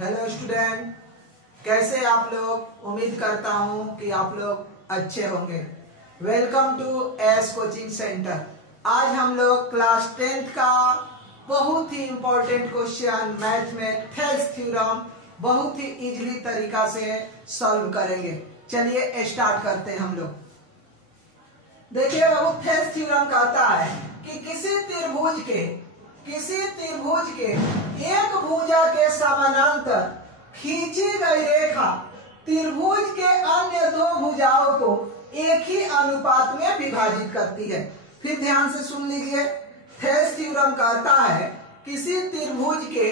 Hello student, कैसे आप लोग। उम्मीद करता हूं कि आप लोग अच्छे होंगे। Welcome to S coaching centre. आज हम लोग क्लास 10th का बहुत ही इंपॉर्टेंट क्वेश्चन मैथ में थेल्स थ्योरम बहुत ही इजीली तरीका से सॉल्व करेंगे। चलिए स्टार्ट करते हैं हम लोग। देखिए बाबू, थेल्स थ्योरम कहता है कि किसी त्रिभुज के एक भुजा के समानांतर खींची गई रेखा त्रिभुज के अन्य दो भुजाओं को एक ही अनुपात में विभाजित करती है। फिर ध्यान से सुन लीजिए। थेल्स थ्योरम कहता है किसी त्रिभुज के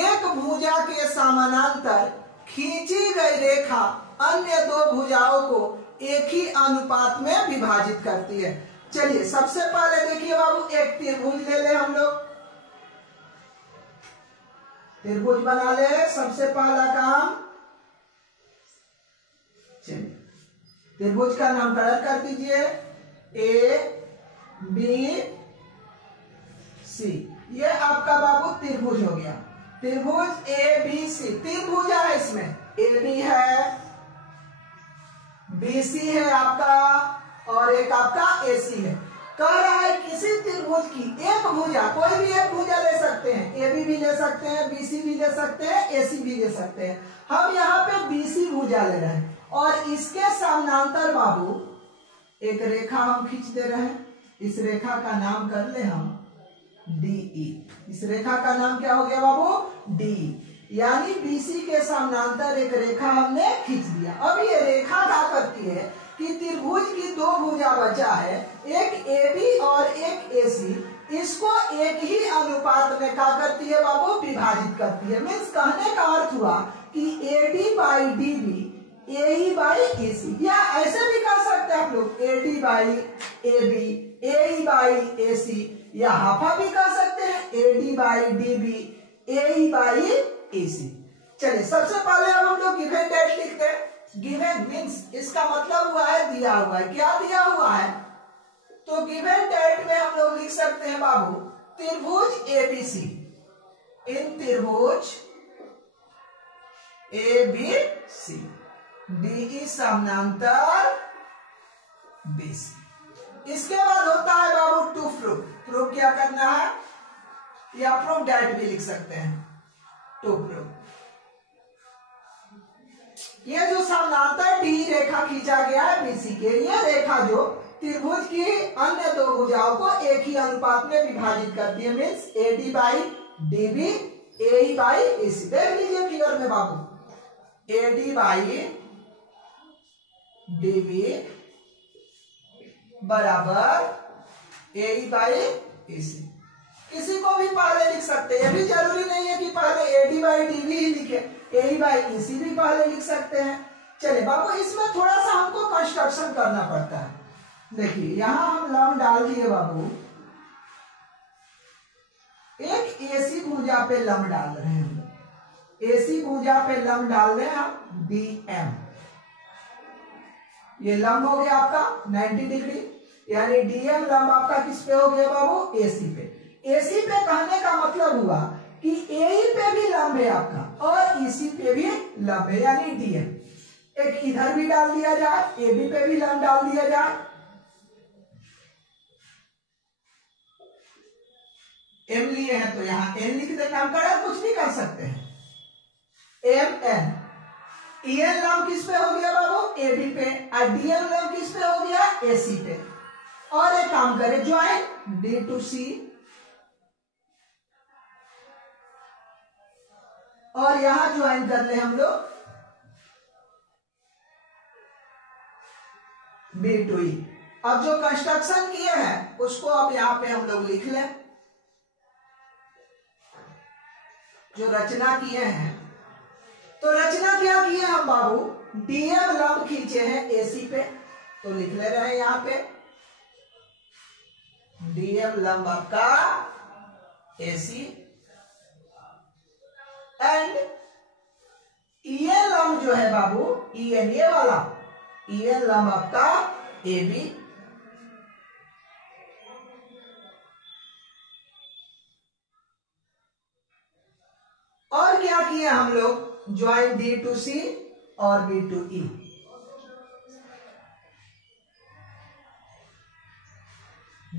एक भुजा के समानांतर खींची गई रेखा अन्य दो भुजाओं को एक ही अनुपात में विभाजित करती है। चलिए सबसे पहले देखिए बाबू, एक त्रिभुज ले ले हम लोग, त्रिभुज बना ले। सबसे पहला काम, चलिए त्रिभुज का नामकरण कर दीजिए ए बी सी। ये आपका बाबू त्रिभुज हो गया। त्रिभुज ए बी सी, तीन भुजा है इसमें, ए बी है, बी सी है आपका, और एक आपका ए सी है। कह रहा है किसी त्रिभुज की एक भुजा, कोई भी एक भुजा ले सकते हैं, ए बी भी ले सकते हैं, बी सी भी ले सकते हैं, ए सी भी ले सकते हैं। हम यहाँ पे बी सी भुजा ले रहे हैं और इसके समानांतर बाबू एक रेखा हम खींच दे रहे हैं। इस रेखा का नाम कर ले हम डी ई। इस रेखा का नाम क्या हो गया बाबू? डी। यानी बीसी के समानांतर एक रेखा हमने खींच दिया। अब ये रेखा क्या करती है कि त्रिभुज की दो भुजा बचा है, एक ए बी और एक ए सी, इसको एक ही अनुपात में क्या करती है बाबू? विभाजित करती है। मीन्स कहने का अर्थ हुआ कि A D by D B A E by A C, या ऐसे भी कर सकते हैं आप लोग, A D by A B A E by A C, या हाफा भी कर सकते हैं, A D by D B A E by A C. चलिए सबसे पहले अब हम लोग गिवन डेट लिखते हैं। गिवन मीन्स इसका मतलब हुआ है दिया हुआ है। क्या दिया हुआ है? तो गिवन डेट में हम लोग लिख सकते हैं बाबू त्रिभुज एबीसी, इन त्रिभुज ए बी सी, डी समानांतर बीसी। इसके बाद होता है बाबू टू प्रूफ। प्रूफ क्या करना है, या प्रूफ डेट भी लिख सकते हैं, टू प्रूफ। ये जो समानांतर डी रेखा खींचा गया है बीसी के, ये रेखा जो त्रिभुज की अन्य दो भुजाओं को एक ही अनुपात में विभाजित करती है। Means A D by D B A E by A C. देख लीजिए फिगर में बाबू, A D by D B बराबर ए ई बाई ए सी। किसी को भी पहले लिख सकते हैं, ये भी जरूरी नहीं है कि पहले A D by D B ही लिखे, ए ई बाई ए सी भी पहले लिख सकते हैं। चलिए बाबू, इसमें थोड़ा सा हमको कंस्ट्रक्शन करना पड़ता है। देखिए यहां हम लंब डाल दिए बाबू, एक एसी भुजा पे लंब डाल रहे हैं हम। एसी भुजा पे लंब डाल रहे हैं हम डी एम। ये लंब हो गया आपका 90 डिग्री, यानी डीएम लंब आपका किस पे हो गया बाबू? एसी पे। एसी पे कहने का मतलब हुआ कि एई पे भी लंब है आपका और ईसी पे भी लंब है, यानी डीएम। एक इधर भी डाल दिया जाए, एबी पे भी लंब डाल दिया जाए। एम लिए हैं तो यहां एन लिख दे, नामकरण कुछ भी कर सकते हैं। एम एन, ईएन लंब किस पे हो गया बाबू? एबी पे, और डीएम लंब किस पे हो गया? एसी पे। और एक काम करें, ज्वाइन डी टू सी, और यहां ज्वाइन कर ले हम लोग बी टू ई। अब जो कंस्ट्रक्शन किए हैं उसको अब यहां पे हम लोग लिख लें, जो रचना किए हैं। तो रचना क्या किए हम बाबू? डीएम लंब खींचे हैं एसी पे, तो लिख ले रहे हैं यहां पे डीएम लंब आपका एसी, एंड ईएन लंब जो है बाबू, ईएन ये वाला ईएन लंब आपका ए बी, और क्या किए हम लोग, ज्वाइन डी टू सी और B to E.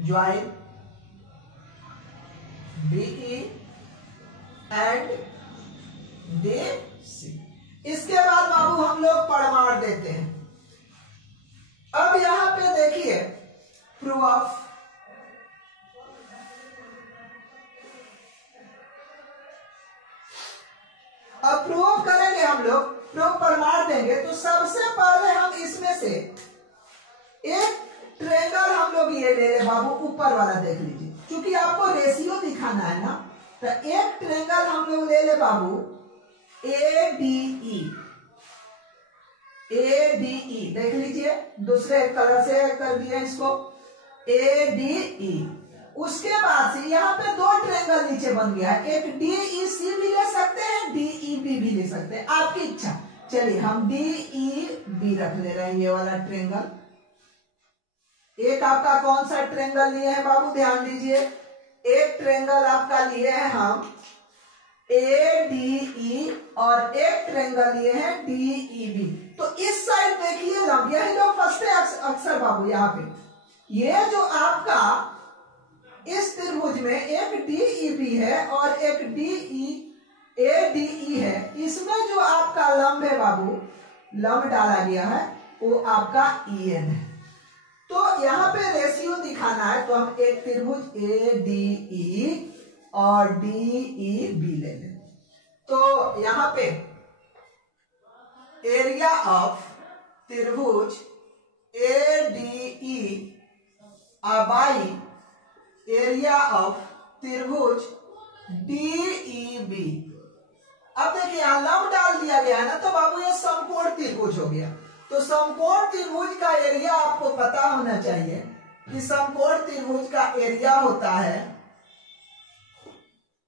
Join BE and D C. इसके बाद बाबू हम लोग परमार देते हैं। अब यहां पे देखिए प्रूफ, अब प्रूफ करेंगे हम लोग, प्रूफ परमार देंगे। तो सबसे पहले हम इसमें से एक ट्रेंगल हम लोग ये ले ले बाबू, ऊपर वाला देख लीजिए, क्योंकि आपको रेशियो दिखाना है ना। तो एक ट्रेंगल हम लोग ले ले बाबू A D E, A D ई देख लीजिए, दूसरे कलर से कर दिया इसको, ए डी ई। उसके बाद से यहाँ पे दो ट्रेंगल नीचे बन गया है, एक डी ई सी भी ले सकते हैं, डी ई बी भी ले सकते हैं, आपकी इच्छा। चलिए हम डी ई बी रख ले रहे हैं, ये वाला ट्रेंगल। एक आपका कौन सा ट्रेंगल लिए हैं बाबू, ध्यान दीजिए। एक ट्रेंगल आपका लिए हैं हम ए डी ई और एक ट्रेंगल लिए हैं डी ई बी। तो इस साइड देखिए लंब, यही लोग फंसते अक्सर बाबू। यहाँ पे ये जो आपका इस त्रिभुज में एक डी ई बी है और एक डी ई ए डी ई है, इसमें जो आपका लंब है बाबू, लंब डाला गया है वो आपका ई एन है। तो यहाँ पे रेशियो दिखाना है, तो हम एक त्रिभुज ए डी ई और डी ई बी ले लें। तो यहाँ पे एरिया ऑफ त्रिभुज ए D E by area of त्रिभुज डी ई बी। अब देखिए यहां लंब डाल दिया गया है ना, तो बाबू ये समकोण त्रिभुज हो गया। तो समकोण त्रिभुज का एरिया आपको पता होना चाहिए कि समकोण त्रिभुज का एरिया होता है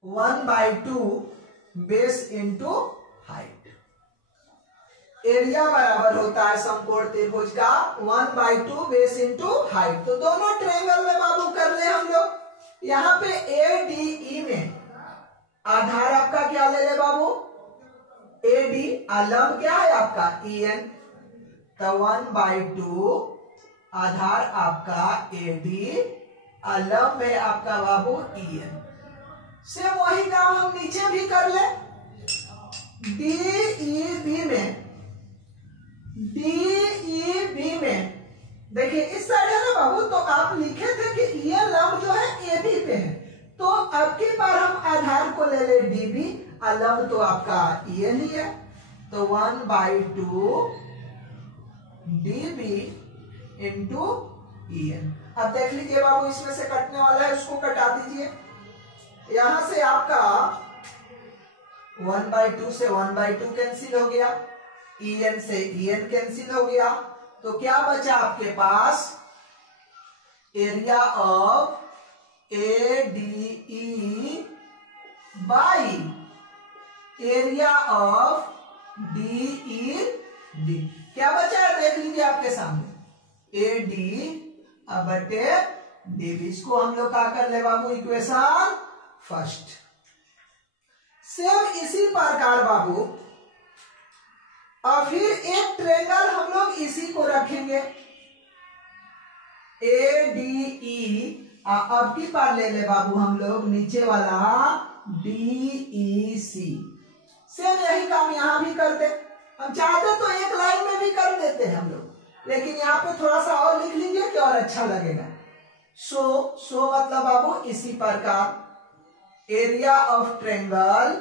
1/2 बेस इंटू हाइट। एरिया बराबर होता है समकोण त्रिभुज का 1/2 बेस इंटू हाइट। तो दोनों ट्रायंगल में बाबू कर ले हम लोग। यहाँ पे ए डी ई में आधार आपका क्या ले ले बाबू, ए डी, लंब क्या है आपका ई एन। तो 1/2 आधार आपका ए डी, लंब है आपका बाबू ई एन। सेम वही काम हम नीचे भी कर ले। डी ई बी में, डी ई बी में देखिए इस साइड है ना बाबू, तो आप लिखे थे कि ये लंब जो है ए बी पे है, तो अब की बार हम आधार को ले ले डी बी, लंब तो आपका ई एन ही है। तो 1/2 D B into E N. अब देख लीजिए बाबू, इसमें से कटने वाला है, उसको कटा दीजिए। यहां से आपका 1/2 से 1/2 कैंसिल हो गया, ई एन से ई एन कैंसिल हो गया। तो क्या बचा आपके पास, area of A D E by area of D E D. क्या बचा है देख लीजिए आपके सामने, ए डी बटे डी बी। इसको हम लोग क्या कर ले बाबू, इक्वेशन फर्स्ट। सेम इसी प्रकार बाबू और फिर एक ट्रायंगल हम लोग इसी को रखेंगे, ए डी ई। अब की बार ले ले बाबू हम लोग नीचे वाला डी ई सी। सेम यही काम यहां भी करते, हम चाहते तो एक लाइन में भी कर देते हैं हम लोग, लेकिन यहाँ पे थोड़ा सा और लिख लीजिए कि और अच्छा लगेगा। सो मतलब बाबू इसी प्रकार area of triangle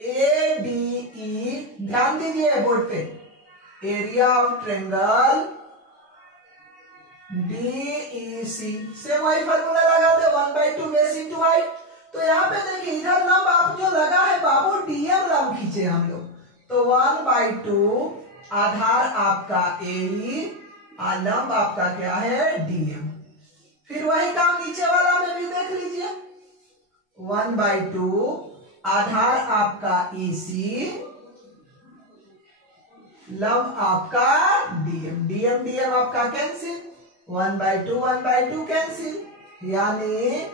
A D E, ध्यान दीजिए बोर्ड पे, area of triangle D E C से वही फॉर्मूला लगा दे, 1/2 बेस इंटू हाइट। तो यहाँ पे देखिए इधर लंब आप जो लगा है बाबू, डीएम लंब खींचे हम लोग। तो 1/2 आधार आपका ए ई, लंब आपका क्या है डीएम। फिर वही काम नीचे वाला में भी देख लीजिए, 1/2 आधार आपका ईसी, लंब आपका डीएम। डीएम डीएम आपका कैंसिल, 1/2 कैंसिल, यानी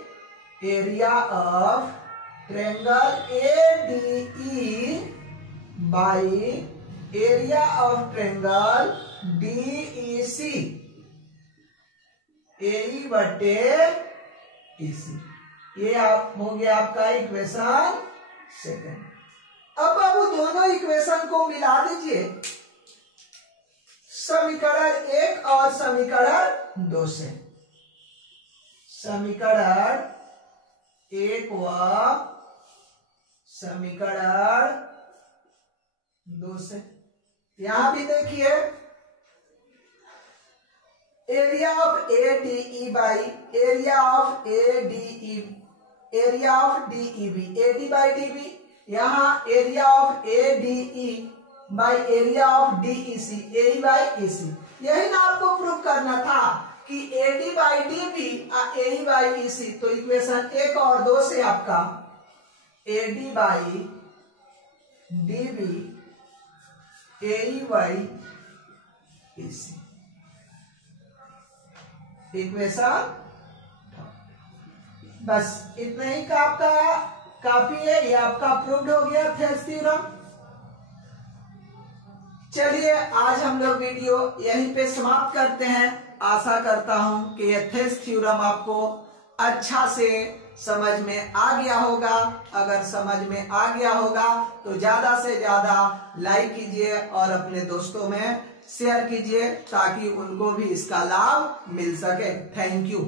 area of triangle A D by area of triangle DEC, AE बटे EC। ये आप हो गया आपका इक्वेशन सेकंड। अब बाबू दोनों इक्वेशन को मिला दीजिए समीकरण 1 और समीकरण 2 से। समीकरण 1 व समीकरण 2 से। यहां भी देखिए area of ADE by area of ADE, area of DEB, AD by DB, यहां area of ADE by area of DEC, AE by EC। यही ना आपको प्रूव करना था कि AD by DB AE by EC। तो इक्वेशन 1 और 2 से आपका AD by DB AE by EC equation. बस इतना ही का आपका काफी है, ये आपका प्रूव्ड हो गया थेल्स थ्योरम। चलिए आज हम लोग वीडियो यहीं पे समाप्त करते हैं। आशा करता हूं कि ये थेल्स थ्योरम आपको अच्छा से समझ में आ गया होगा। अगर समझ में आ गया होगा तो ज्यादा से ज्यादा लाइक कीजिए और अपने दोस्तों में शेयर कीजिए ताकि उनको भी इसका लाभ मिल सके। Thank you.